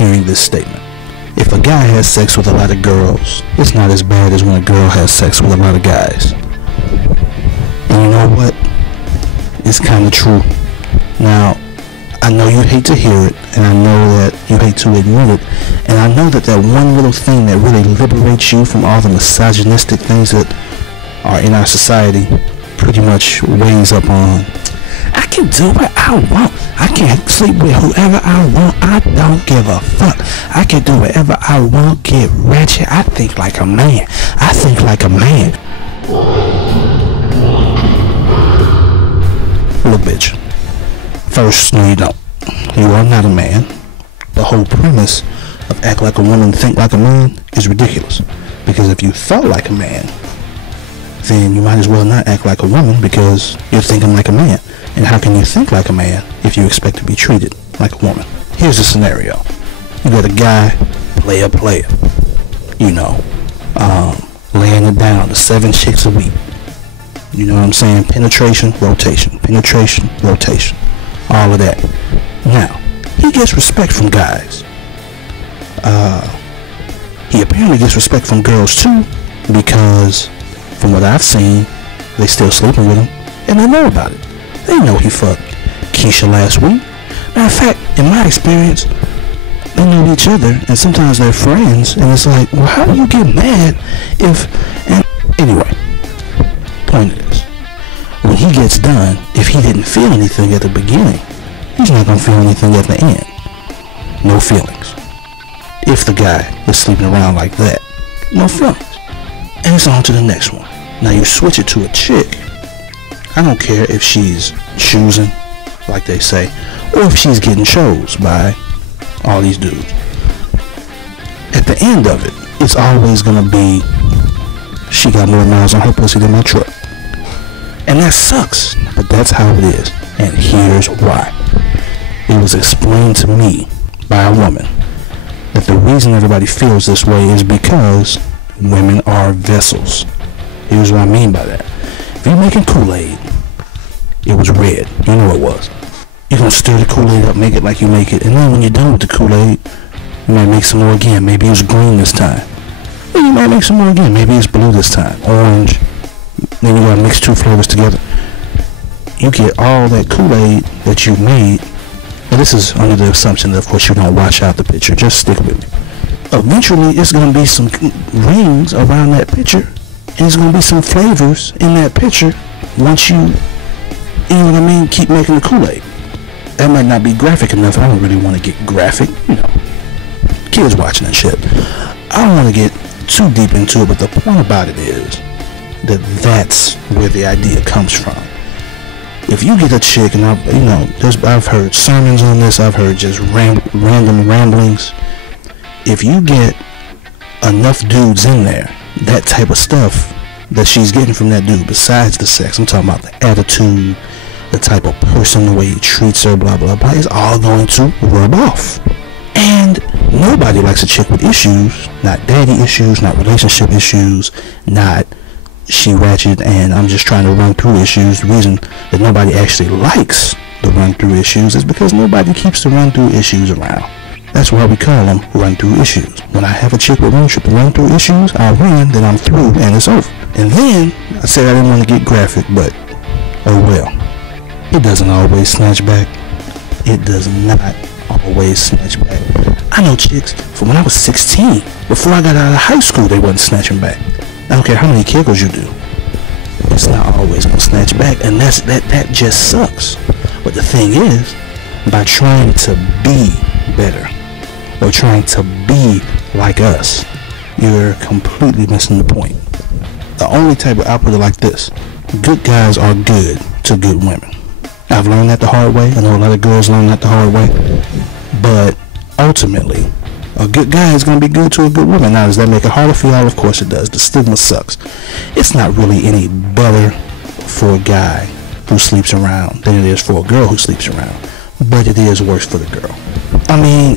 hearing this statement. If a guy has sex with a lot of girls, it's not as bad as when a girl has sex with a lot of guys. And you know what? It's kind of true. Now, I know you hate to hear it, and I know that you hate to admit it, and I know that that one little thing that really liberates you from all the misogynistic things that are in our society pretty much weighs up on, I can do what I want. I can sleep with whoever I want. I don't give a fuck. I can do whatever I want, get ratchet. I think like a man. I think like a man. Little bitch. First, no you don't. You are not a man. The whole premise of act like a woman, think like a man is ridiculous. Because if you thought like a man, then you might as well not act like a woman because you're thinking like a man. And how can you think like a man if you expect to be treated like a woman? Here's a scenario. You got a guy, player, you know, laying it down to 7 chicks a week. You know what I'm saying? Penetration, rotation, all of that. Now, he gets respect from guys. He apparently gets respect from girls too, because from what I've seen, they still sleeping with him, and they know about it. They know he fucked Keisha last week. Matter of fact, in my experience, they know each other, and sometimes they're friends, and it's like, well, how do you get mad if... And anyway, point is, when he gets done, if he didn't feel anything at the beginning, he's not going to feel anything at the end. No feelings. If the guy is sleeping around like that, no feelings. And it's on to the next one. Now you switch it to a chick. I don't care if she's choosing, like they say, or if she's getting chose by all these dudes. At the end of it, it's always gonna be, she got more miles on her pussy than my truck. And that sucks, but that's how it is. And here's why. It was explained to me by a woman that the reason everybody feels this way is because women are vessels. Here's what I mean by that. If you're making Kool-Aid, it was red. You know it was. You're going to stir the Kool-Aid up, make it like you make it. And then when you're done with the Kool-Aid, you might make some more again. Maybe it was green this time. Then you might make some more again. Maybe it's blue this time. Orange. Then you got to mix 2 flavors together. You get all that Kool-Aid that you made. And this is under the assumption that, of course, you don't wash out the pitcher. Just stick with me. Eventually, it's going to be some rings around that pitcher. And there's going to be some flavors in that pitcher once you know what I mean, keep making the Kool-Aid. That might not be graphic enough. I don't really want to get graphic, you know, kids watching and shit. I don't want to get too deep into it, but the point about it is that that's where the idea comes from. If you get a chick, and I've heard sermons on this, I've heard just random ramblings. If you get enough dudes in there, that type of stuff that she's getting from that dude, besides the sex, I'm talking about the attitude, the type of person, the way he treats her, blah blah blah, is all going to rub off. And nobody likes a chick with issues. Not daddy issues, not relationship issues, not she ratchet and I'm just trying to run through issues. The reason that nobody actually likes the run through issues is because nobody keeps the run through issues around. That's why we call them run through issues. When I have a chick with run through issues, I run, then I'm through, and it's over. And then, I said I didn't want to get graphic, but oh well. It doesn't always snatch back. It does not always snatch back. I know chicks from when I was 16. Before I got out of high school, they wasn't snatching back. I don't care how many kegels you do. It's not always going to snatch back, and that just sucks. But the thing is, by trying to be better, or trying to be like us, you're completely missing the point. The only type of, I'll put it like this: good guys are good to good women. I've learned that the hard way. I know a lot of girls learn that the hard way. But ultimately, a good guy is going to be good to a good woman. Now, does that make it harder for y'all? Of course it does. The stigma sucks. It's not really any better for a guy who sleeps around than it is for a girl who sleeps around. But it is worse for the girl. I mean,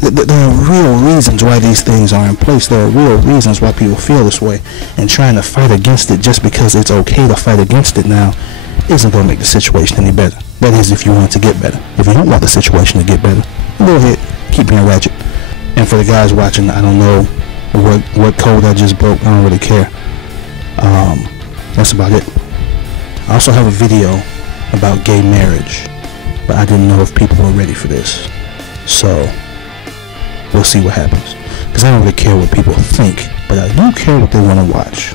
there are real reasons why these things are in place. There are real reasons why people feel this way. And trying to fight against it just because it's okay to fight against it now isn't going to make the situation any better. That is, if you want it to get better. If you don't want the situation to get better, go ahead, keep being ratchet. And for the guys watching, I don't know what code I just broke. I don't really care. That's about it. I also have a video about gay marriage, but I didn't know if people were ready for this. So we'll see what happens. Because I don't really care what people think, but I do care what they want to watch.